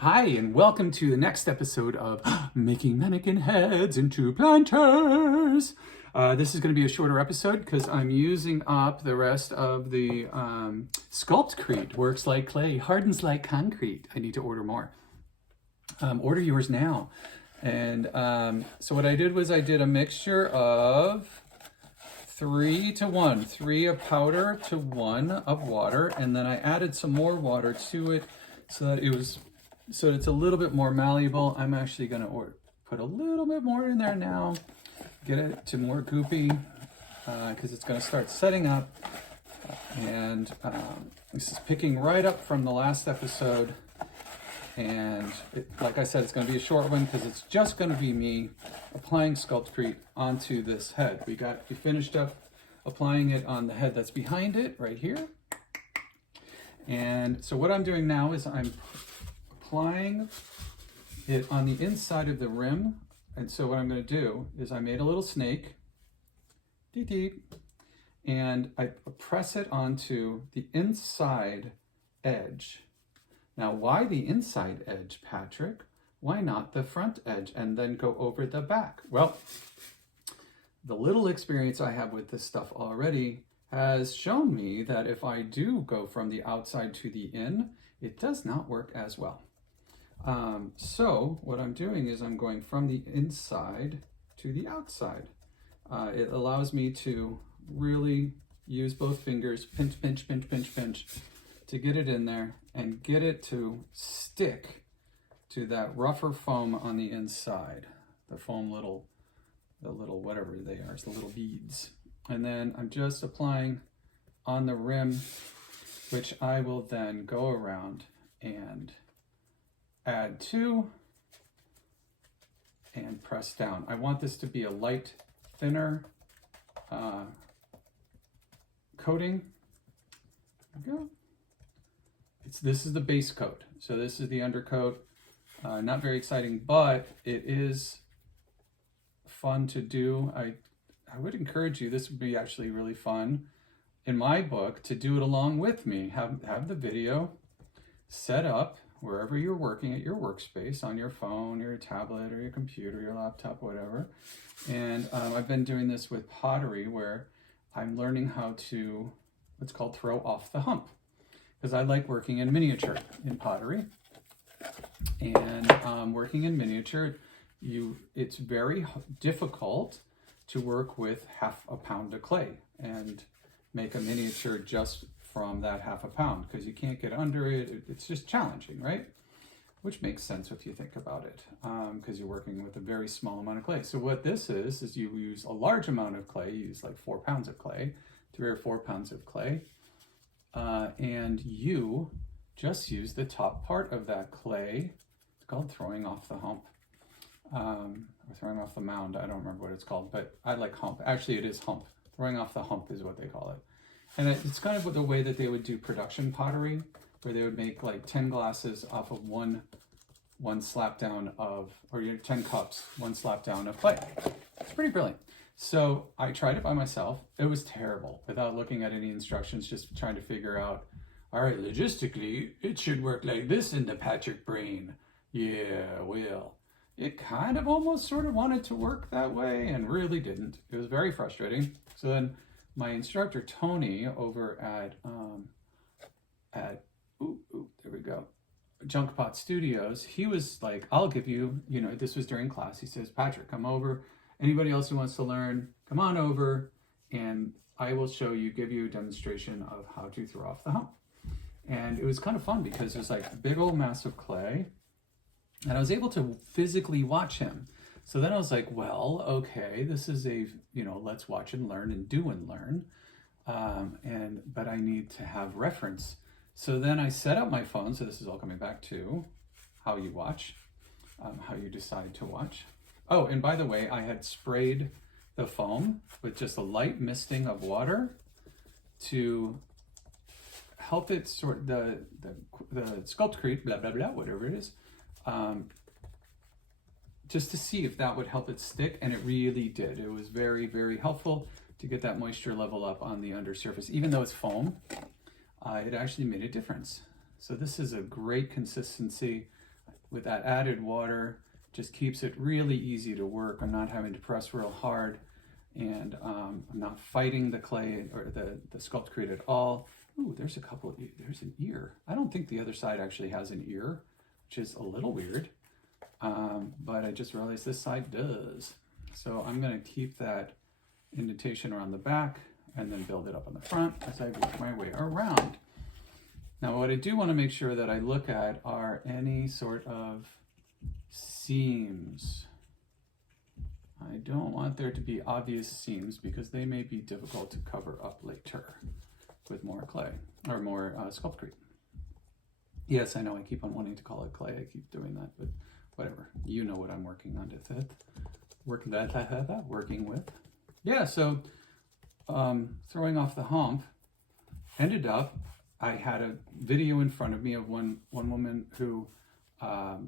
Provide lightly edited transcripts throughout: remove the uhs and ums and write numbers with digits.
Hi, and welcome to the next episode of Making Mannequin Heads into Planters. This is going to be a shorter episode because I'm using up the rest of the SculptCrete. Works like clay, hardens like concrete. I need to order more. Order yours now. And so what I did was I did a mixture of 3 to 1, 3 of powder to 1 of water, and then I added some more water to it so that it's a little bit more malleable. I'm actually going to put a little bit more in there now, get it to more goopy, because it's going to start setting up. And this is picking right up from the last episode. And like I said, it's going to be a short one because it's just going to be me applying SculptCrete onto this head. We finished up applying it on the head that's behind it right here. And so what I'm doing now is I'm applying it on the inside of the rim. And so what I'm going to do is I made a little snake, and I press it onto the inside edge. Now, why the inside edge, Patrick? Why not the front edge and then go over the back? Well, the little experience I have with this stuff already has shown me that if I do go from the outside to the in, it does not work as well. So what I'm doing is I'm going from the inside to the outside. It allows me to really use both fingers, pinch, pinch, pinch, pinch, pinch, to get it in there and get it to stick to that rougher foam on the inside. The foam the little whatever they are, it's the little beads. And then I'm just applying on the rim, which I will then go around and add to and press down. I want this to be a light, thinner coating. There we go. This is the base coat. So this is the undercoat. Not very exciting, but it is fun to do. I would encourage you, this would be actually really fun in my book, to do it along with me. Have the video set up wherever you're working at your workspace, on your phone, your tablet, or your computer, your laptop, whatever. And I've been doing this with pottery, where I'm learning how to, what's called throw off the hump. Because I like working in miniature in pottery. And working in miniature, it's very difficult to work with half a pound of clay and make a miniature just from that half a pound, because you can't get under it. It's just challenging, right? Which makes sense if you think about it, because you're working with a very small amount of clay. So what this is you use a large amount of clay. You use like 4 pounds of clay, 3 or 4 pounds of clay. And you just use the top part of that clay. It's called throwing off the hump, or throwing off the mound. I don't remember what it's called, but I like hump. Actually, it is hump. Throwing off the hump is what they call it. And it's kind of the way that they would do production pottery, where they would make like 10 glasses off of one slap down of, or 10 cups, 1 slap down of clay. It's pretty brilliant. So I tried it by myself. It was terrible without looking at any instructions, just trying to figure out, all right, logistically, it should work like this in the Patrick brain. Yeah, well, it kind of almost sort of wanted to work that way and really didn't. It was very frustrating. So then my instructor, Tony, over at there we go, Junk Pot Studios, he was like, I'll give you, this was during class. He says, Patrick, come over. Anybody else who wants to learn, come on over, and I will give you a demonstration of how to throw off the hump. And it was kind of fun because it was like a big old mass of clay, and I was able to physically watch him. So then I was like, well, okay, this is let's watch and learn and do and learn. But I need to have reference. So then I set up my phone. So this is all coming back to how you watch, how you decide to watch. Oh, and by the way, I had sprayed the foam with just a light misting of water to help it sort the SculptCrete, blah, blah, blah, whatever it is, just to see if that would help it stick, and it really did. It was very, very helpful to get that moisture level up on the undersurface. Even though it's foam, it actually made a difference. So this is a great consistency. with that added water, just keeps it really easy to work. I'm not having to press real hard, and I'm not fighting the clay or the SculptCrete at all. Ooh, there's an ear. I don't think the other side actually has an ear, which is a little weird, but I just realized this side does. So I'm gonna keep that indentation around the back and then build it up on the front as I work my way around. Now what I do want to make sure that I look at are any sort of seams. I don't want there to be obvious seams because they may be difficult to cover up later with more clay or more SculptCrete. Yes, I know I keep on wanting to call it clay. I keep doing that, but whatever. You know what I'm working on working with. Yeah, so throwing off the hump, ended up, I had a video in front of me of one woman who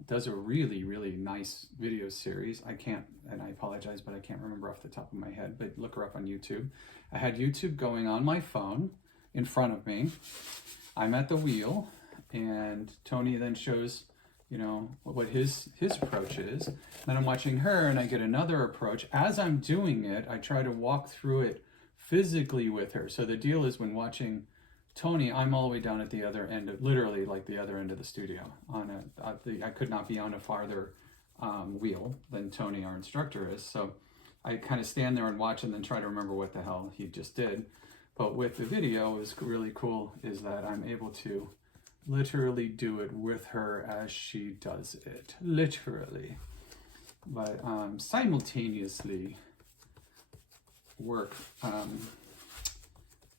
does a really, really nice video series. I can't, and I apologize, but I can't remember off the top of my head, but look her up on YouTube. I had YouTube going on my phone in front of me. I'm at the wheel, and Tony then shows, you know, what his approach is. Then I'm watching her, and I get another approach. As I'm doing it, I try to walk through it physically with her. So the deal is when watching Tony, I'm all the way down at the other end of, literally like the other end of the studio. I could not be on a farther wheel than Tony, our instructor, is. So I kind of stand there and watch and then try to remember what the hell he just did. But with the video, what's really cool is that I'm able to literally do it with her as she does it, literally. But simultaneously work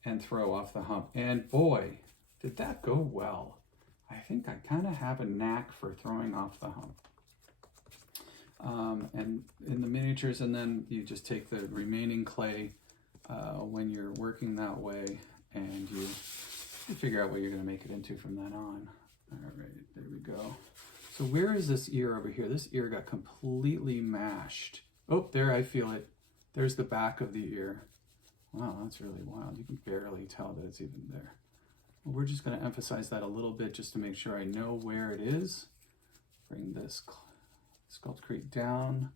and throw off the hump. And boy, did that go well. I think I kind of have a knack for throwing off the hump. And in the miniatures, and then you just take the remaining clay when you're working that way, and you figure out what you're going to make it into from then on. All right, there we go. So where is this ear over here? This ear got completely mashed. Oh, there, I feel it. There's the back of the ear. Wow, that's really wild. You can barely tell that it's even there. Well, we're just going to emphasize that a little bit just to make sure I know where it is. Bring this SculptCrete down,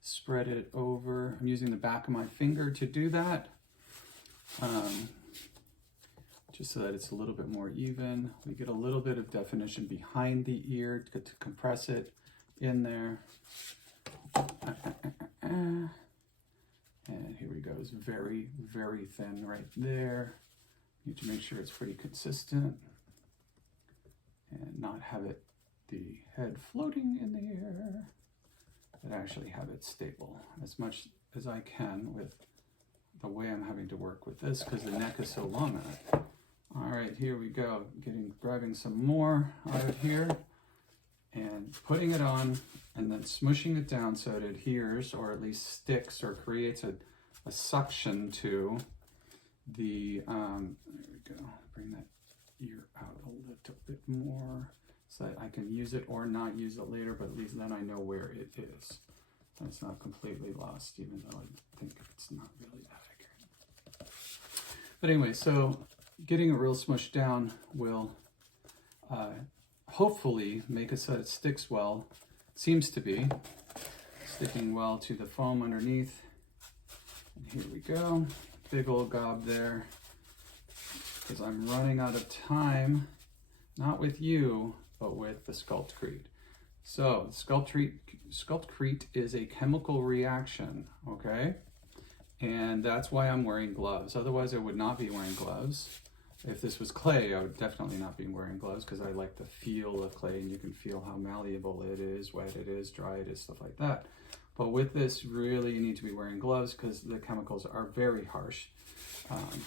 spread it over. I'm using the back of my finger to do that, just so that it's a little bit more even. We get a little bit of definition behind the ear to compress it in there. And here we go. It's very, very thin right there. Need to make sure it's pretty consistent and not have it, the head floating in the air, but actually have it stable as much as I can with the way I'm having to work with this because the neck is so long on it. All right, here we go. Grabbing some more out of here and putting it on and then smushing it down so it adheres or at least sticks or creates a suction to the, there we go. Bring that ear out a little bit more so that I can use it or not use it later, but at least then I know where it is. And it's not completely lost, even though I think it's not really that accurate. But anyway, so getting it real smushed down will hopefully make it so that it sticks well. Seems to be sticking well to the foam underneath. And here we go. Big old gob there. Because I'm running out of time, not with you, but with the SculptCrete. So SculptCrete is a chemical reaction, okay? And that's why I'm wearing gloves. Otherwise I would not be wearing gloves. If this was clay, I would definitely not be wearing gloves because I like the feel of clay and you can feel how malleable it is, wet it is, dry it is, stuff like that. But with this, really you need to be wearing gloves because the chemicals are very harsh.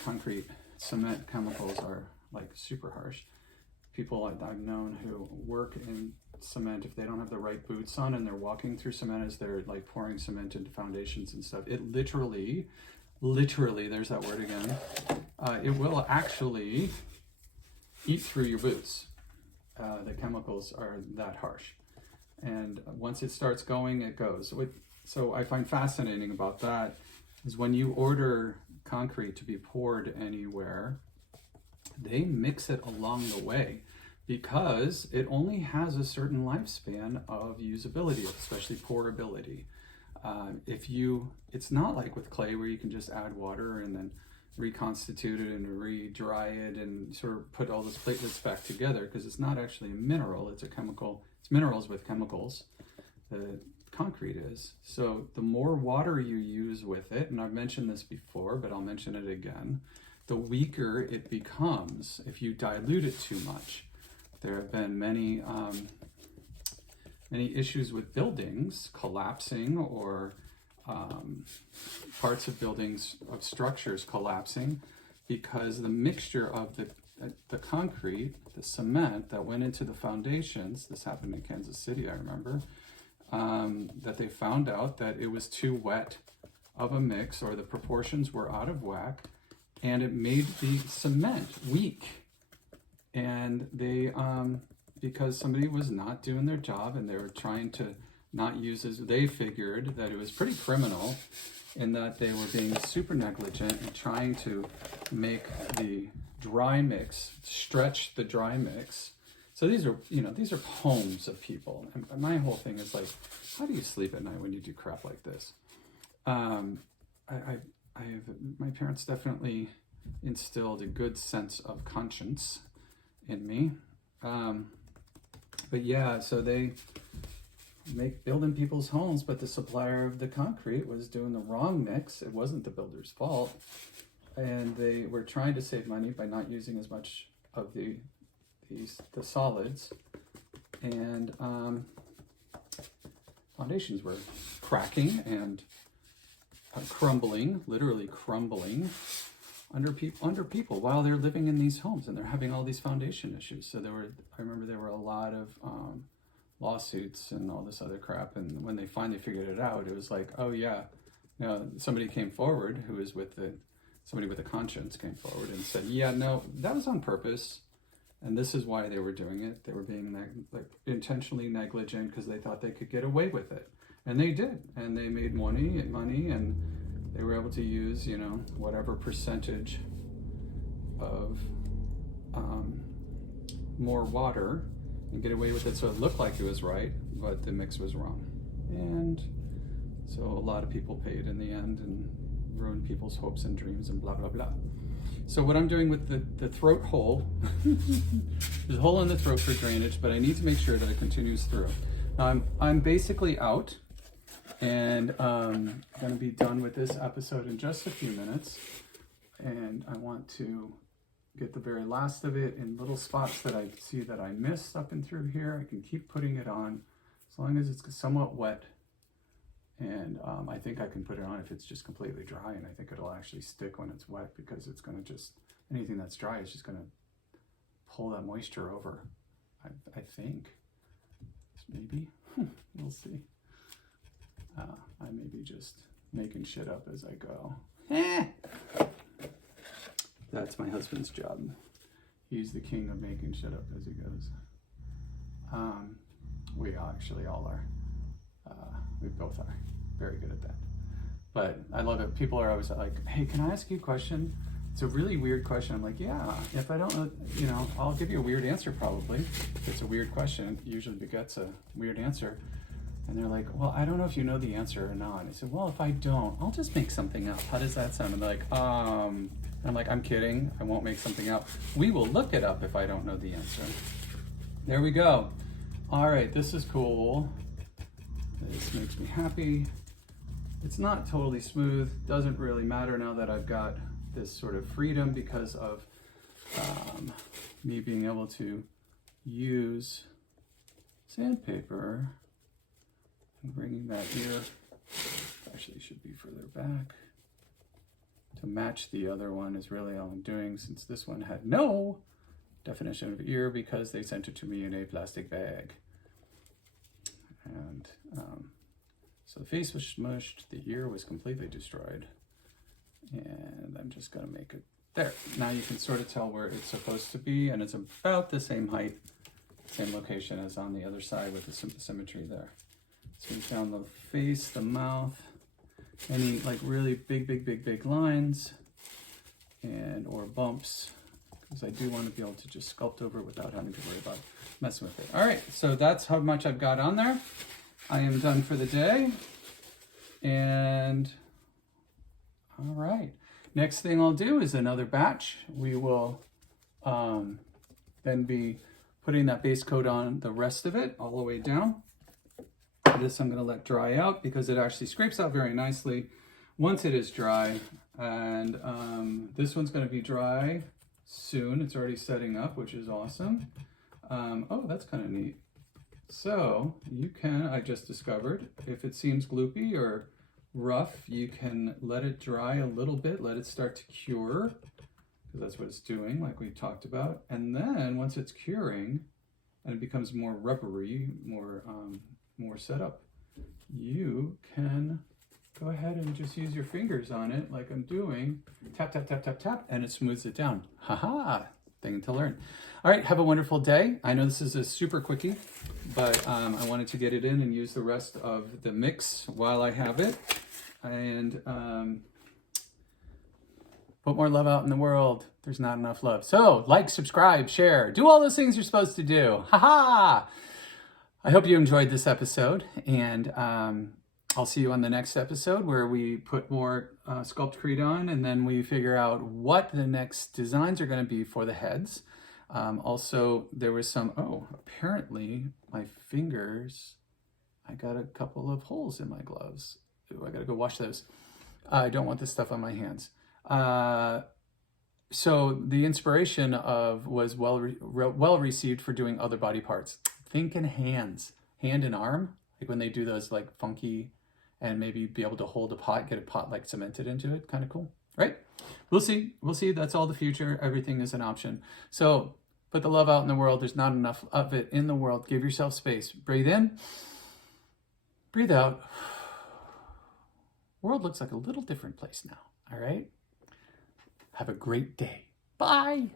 Concrete, cement chemicals are like super harsh. People I've known who work in cement, if they don't have the right boots on and they're walking through cement as they're like pouring cement into foundations and stuff, it literally, there's that word again, it will actually eat through your boots. The chemicals are that harsh. And once it starts going, it goes. So I find fascinating about that is when you order concrete to be poured anywhere, they mix it along the way. because it only has a certain lifespan of usability, especially portability. It's not like with clay where you can just add water and then reconstitute it and re-dry it and sort of put all those platelets back together, because it's not actually a mineral, it's a chemical. It's minerals with chemicals. The concrete is. So the more water you use with it, and I've mentioned this before, but I'll mention it again, the weaker it becomes if you dilute it too much. There have been many issues with buildings collapsing, or parts of buildings, of structures collapsing, because the mixture of the concrete, the cement that went into the foundations, this happened in Kansas City, I remember, that they found out that it was too wet of a mix, or the proportions were out of whack, and it made the cement weak. And they, because somebody was not doing their job, and they were trying to not use as, they figured that it was pretty criminal in that they were being super negligent and trying to make the dry mix, stretch the dry mix. So these are, these are homes of people. And my whole thing is like, how do you sleep at night when you do crap like this? My parents definitely instilled a good sense of conscience in me. But yeah, so they building people's homes, but the supplier of the concrete was doing the wrong mix. It wasn't the builder's fault. And they were trying to save money by not using as much of the solids. And foundations were cracking and crumbling, literally crumbling under people while they're living in these homes, and they're having all these foundation issues. So I remember there were a lot of lawsuits and all this other crap. And when they finally figured it out, it was like, oh yeah, somebody came forward who was somebody with a conscience came forward and said, yeah, no, that was on purpose. And this is why they were doing it. They were being intentionally negligent because they thought they could get away with it. And they did. And they made money, and they were able to use, whatever percentage of more water and get away with it. So it looked like it was right, but the mix was wrong. And so a lot of people paid in the end and ruined people's hopes and dreams and blah, blah, blah. So what I'm doing with the throat hole, there's a hole in the throat for drainage, but I need to make sure that it continues through. I'm basically out, and I'm going to be done with this episode in just a few minutes. And I want to get the very last of it in little spots that I see that I missed up and through here. I can keep putting it on as long as it's somewhat wet. And I think I can put it on if it's just completely dry, and I think it'll actually stick when it's wet, because it's going to just, anything that's dry is just going to pull that moisture over, I think. Maybe. We'll see. I may be just making shit up as I go. That's my husband's job. He's the king of making shit up as he goes. We actually all are. We both are very good at that. But I love it. People are always like, hey, can I ask you a question? It's a really weird question. I'm like, yeah, if I don't know, I'll give you a weird answer probably. If it's a weird question, it usually begets a weird answer. And they're like, well, I don't know if you know the answer or not. And I said, well, if I don't, I'll just make something up. How does that sound? And they're like, and I'm like, I'm kidding. I won't make something up. We will look it up if I don't know the answer. There we go. All right, this is cool. This makes me happy. It's not totally smooth. Doesn't really matter now that I've got this sort of freedom because of me being able to use sandpaper and bringing that ear, actually should be further back, to match the other one is really all I'm doing, since this one had no definition of ear because they sent it to me in a plastic bag. And so the face was smushed, the ear was completely destroyed, and I'm just gonna make it there. Now you can sort of tell where it's supposed to be, and it's about the same height, same location as on the other side with the symmetry there. So we found the face, the mouth, any like really big lines and or bumps, because I do want to be able to just sculpt over it without having to worry about messing with it. All right, so that's how much I've got on there. I am done for the day. And all right, next thing I'll do is another batch. We will then be putting that base coat on the rest of it all the way down. This I'm going to let dry out because it actually scrapes out very nicely once it is dry. And this one's going to be dry soon. It's already setting up, which is awesome. Oh, that's kind of neat. So you can, I just discovered, if it seems gloopy or rough, you can let it dry a little bit, let it start to cure, because that's what it's doing, like we talked about. And then once it's curing and it becomes more rubbery, more set up, you can go ahead and just use your fingers on it like I'm doing. Tap, tap, tap, tap, tap, and it smooths it down. Haha, thing to learn. All right, have a wonderful day. I know this is a super quickie, but I wanted to get it in and use the rest of the mix while I have it. And put more love out in the world. There's not enough love. So like, subscribe, share, do all those things you're supposed to do. Haha. I hope you enjoyed this episode, and I'll see you on the next episode where we put more SculptCrete on, and then we figure out what the next designs are going to be for the heads. Also, there was some, apparently my fingers, I got a couple of holes in my gloves. Ooh, I got to go wash those. I don't want this stuff on my hands. So the inspiration was well received for doing other body parts. Thinking hands, hand and arm, like when they do those like funky, and maybe be able to hold a pot, get a pot like cemented into it. Kind of cool, right? We'll see. We'll see. That's all the future. Everything is an option. So put the love out in the world. There's not enough of it in the world. Give yourself space. Breathe in, breathe out. World looks like a little different place now. All right. Have a great day. Bye.